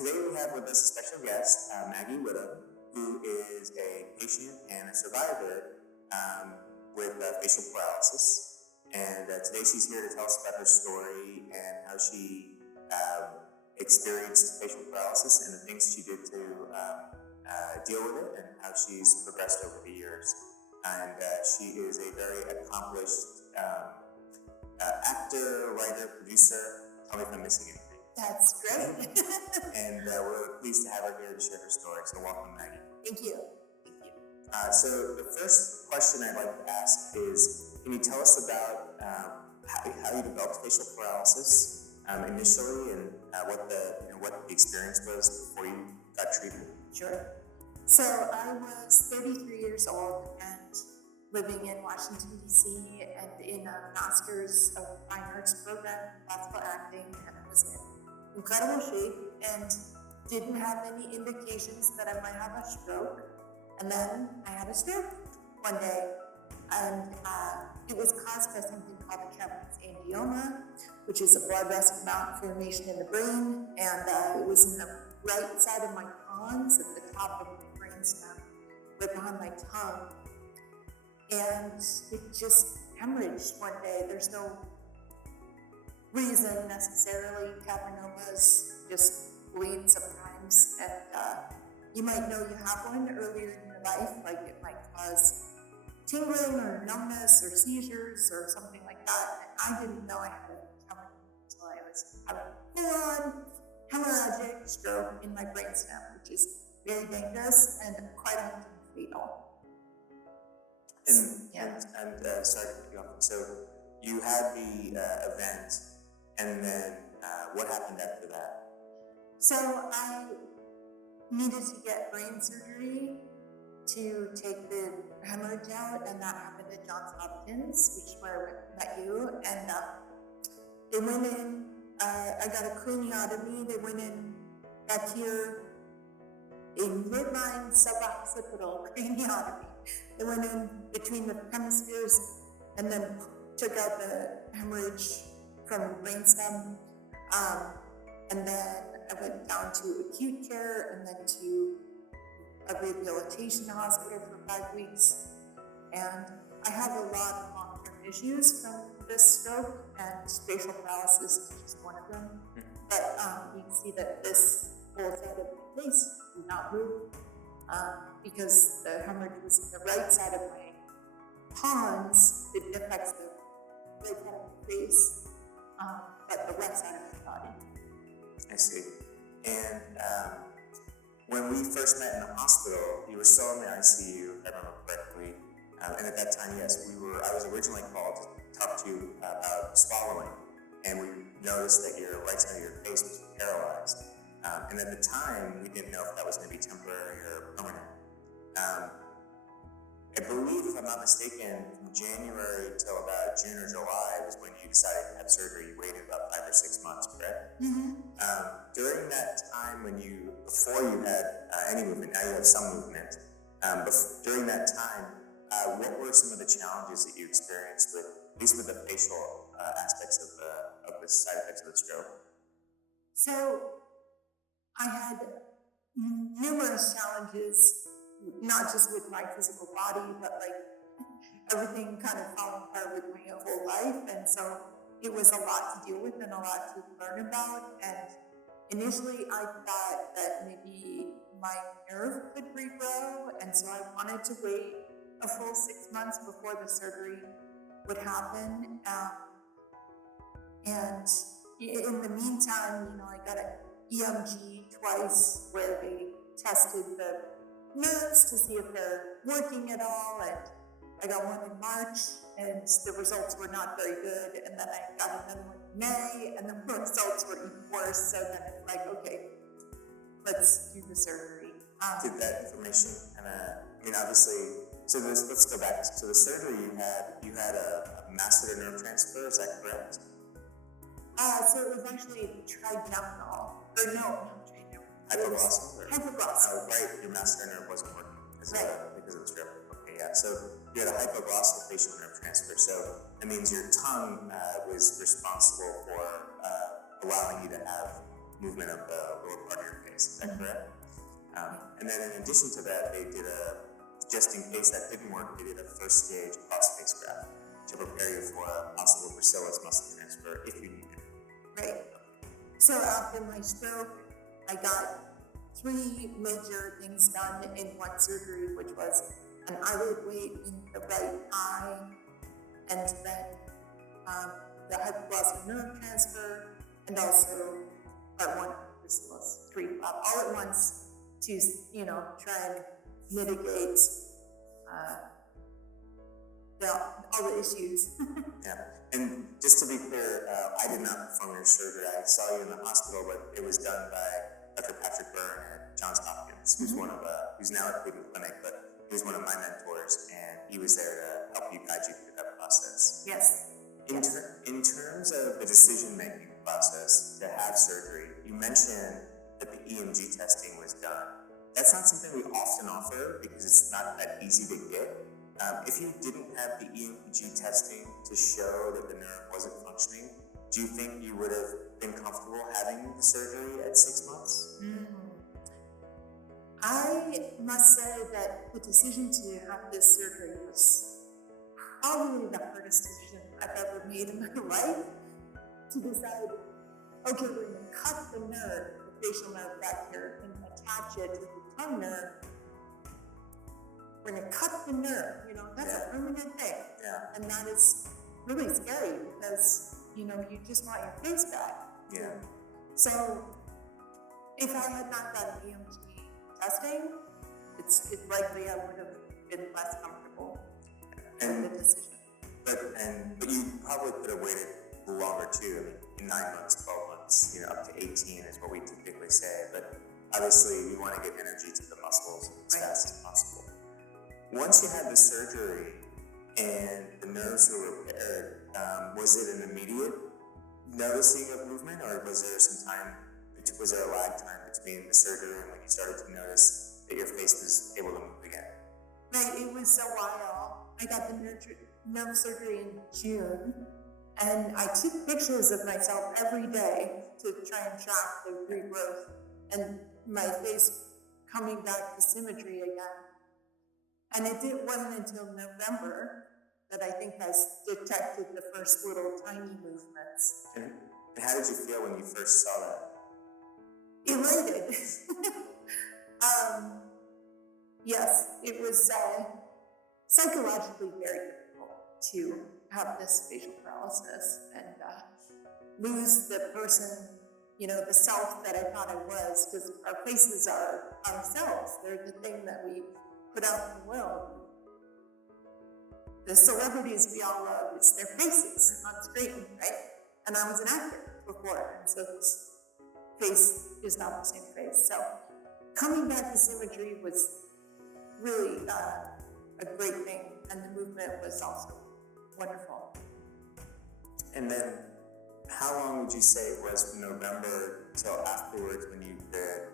Today we have with us a special guest, Maggie, who is a patient and a survivor with facial paralysis. And today she's here to tell us about her story and how she experienced facial paralysis and the things she did to deal with it and how she's progressed over the years. And she is a very accomplished actor, writer, producer. Tell me if I'm missing anything. That's great. And we're pleased to have her here to share her story. So welcome, Maggie. Thank you. So the first question I'd like to ask is, can you tell us about how you developed facial paralysis initially, and what the experience was before you got treated? Sure. So I was 33 years old and living in Washington, D.C. and in a Master's of Fine Arts program in classical acting, and I was in incredible shape and didn't have any indications that I might have a stroke. And then I had a stroke one day, and it was caused by something called a angioma, which is a blood vessel malformation in the brain, and it was in the right side of my pons at the top of my brainstem, right behind my tongue. And it just hemorrhaged one day. There's no reason necessarily. Cavernomas just bleed sometimes, and you might know you have one earlier in your life, like it might cause tingling or numbness or seizures or something like that. And I didn't know I had it coming until I was having a full-on hemorrhagic stroke in my brainstem, which is very dangerous and quite often fatal. And sorry to cut you off. So you had the event, and then what happened after that? So I needed to get brain surgery to take the hemorrhage out, and that happened at Johns Hopkins, which is where I met you. And they went in. I got a craniotomy. They went in back here, a midline suboccipital craniotomy. They went in between the hemispheres and then took out the hemorrhage from the brainstem. And then I went down to acute care and then to a rehabilitation hospital for 5 weeks. And I have a lot of long-term issues from this stroke, and facial paralysis is just one of them. But you can see that this whole side of my face did not move. Because the hemorrhage was in the right side of my pons, it affects the right side of my face, but the left side of my body. I see. And when we first met in the hospital, you were still in the ICU, if I remember correctly. And at that time, yes, I was originally called to talk to you about swallowing, and we noticed that your right side of your face was paralyzed. And at the time, we didn't know if that was going to be temporary or permanent. I believe, if I'm not mistaken, from January till about June or July was when you decided to have surgery. You waited about 5 or 6 months, correct? Mm-hmm. During that time, before you had any movement, now you have some movement. During that time, what were some of the challenges that you experienced at least with the facial aspects of the side effects of the stroke? So I had numerous challenges, not just with my physical body, but like everything kind of falling apart with my whole life. And so it was a lot to deal with and a lot to learn about. And initially I thought that maybe my nerve could regrow. And so I wanted to wait a full 6 months before the surgery would happen. And in the meantime, I got an EMG twice where they tested the nerves to see if they're working at all, and I got one in March, and the results were not very good, and then I got another one in May, and the results were even worse, so then it's like, okay, let's do the surgery. Did that information obviously, let's go back to the surgery you had a masseter nerve transfer, is that correct? So it was actually trigeminal, or no, not trigeminal. Hypoglossal? Hypoglossal. Oh, right, your masseter nerve wasn't working because of the stroke. Okay, yeah. So you had a hypoglossal facial nerve transfer. So that means your tongue was responsible for allowing you to have movement of the lower part of your face. Is that correct? And then in addition to that, they did just in case that didn't work, they did a first stage cross-face graft to prepare you for a possible gracilis muscle transfer if you need it. Right. So after my stroke, I got 3 major things done in one surgery, which was an eyelid weight in the right eye, and then the hypoglossal nerve transfer, and also part 1 gracilis 3 all at once to, try and mitigate all the issues. Yeah, and just to be clear, I did not perform your surgery. I saw you in the hospital, but it was done by Dr. Patrick Byrne at Johns Hopkins, who's who's now at Cleveland Clinic, but he was one of my mentors, and he was there to help you, guide you through that process. Yes. In terms of the decision-making process to have surgery, you mentioned that the EMG testing was done. That's not something we often offer because it's not that easy to get. If you didn't have the EMG testing to show that the nerve wasn't functioning, do you think you would have been comfortable having the surgery at 6 months? I must say that the decision to have this surgery was probably the hardest decision I've ever made in my life. To decide, okay, we're going to cut the nerve, the facial nerve back here, and attach it to the tongue nerve. We're going to cut the nerve, that's a permanent thing. Yeah. And that is really scary because, you just want your face back. Yeah. So, if I had not done EMG testing, it's likely I would have been less comfortable with the decision. But you probably could have waited longer too. In 9 months, 12 months, up to 18 is what we typically say. But obviously, we want to get energy to the muscles as fast as possible. Once you had the surgery and the nerves were repaired, was it an immediate noticing of movement, or was there a lag time between the surgery and when you started to notice that your face was able to move again? Right, it was a while. I got the nerve surgery in June, and I took pictures of myself every day to try and track the regrowth and my face coming back to symmetry again. And it wasn't until November that I think I detected the first little tiny movements. And how did you feel when you first saw that? Elated. Yes, it was psychologically very difficult to have this facial paralysis and lose the person, the self that I thought I was, because our faces are ourselves. They're the thing that we put out in the world. The celebrities we all love, it's their faces on screen, right? And I was an actor before, and so this face is not the same face. So coming back to symmetry was really a great thing, and the movement was also wonderful. And then, how long would you say it was from November till afterwards when you could,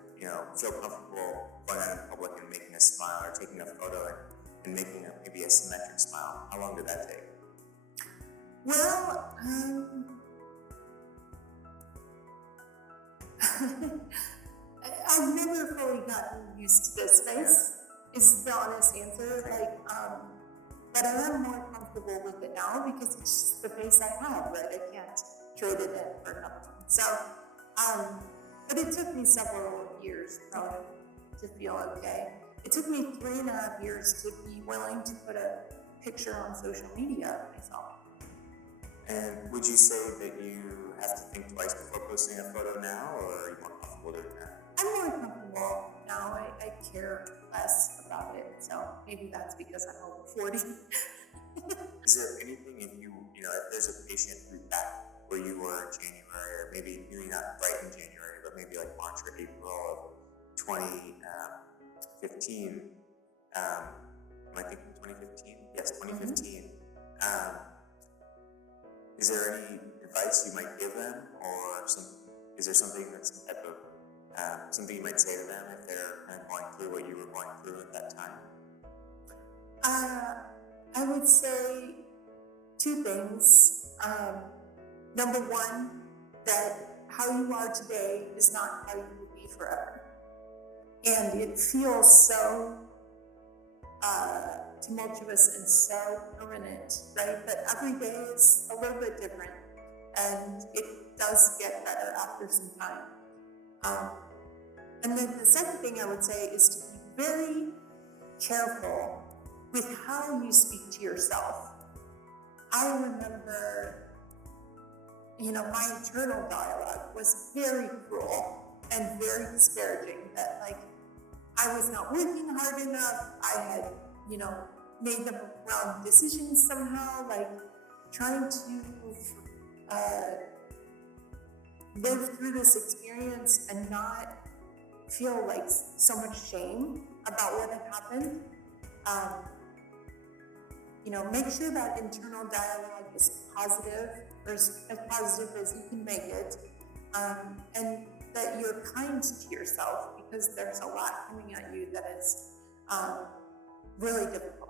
feel comfortable going out in public and making a smile or taking a photo and making maybe a symmetric smile? How long did that take? Well, I've never fully gotten used to this face, is the honest answer. But I am more comfortable with it now because it's just the face I have, right? I can't trade it in for another one. So, but it took me several years probably to feel okay. It took me 3.5 years to be willing to put a picture on social media of myself. And would you say that you have to think twice before posting a photo now, or are you more comfortable doing that? I'm more comfortable now. I care less about it, so maybe that's because I'm over 40. Is there anything if there's a patient who's back where you were in January, or maybe not right in January, but maybe like March or April of 2015, am I thinking 2015? Yes, 2015. Is there any advice you might give them, or is there something that's some type of something you might say to them if they're kind of going through what you were going through at that time? I would say 2 things. Number one, that how you are today is not how you will be forever. And it feels so tumultuous and so permanent, right? But every day is a little bit different, and it does get better after some time. And then the second thing I would say is to be very careful with how you speak to yourself. I remember, my internal dialogue was very cruel and very disparaging, that like I was not working hard enough, I had, made the wrong decisions somehow, like trying to live through this experience and not feel like so much shame about what had happened. Make sure that internal dialogue is positive, or as positive as you can make it, and that you're kind to yourself, because there's a lot coming at you that is really difficult.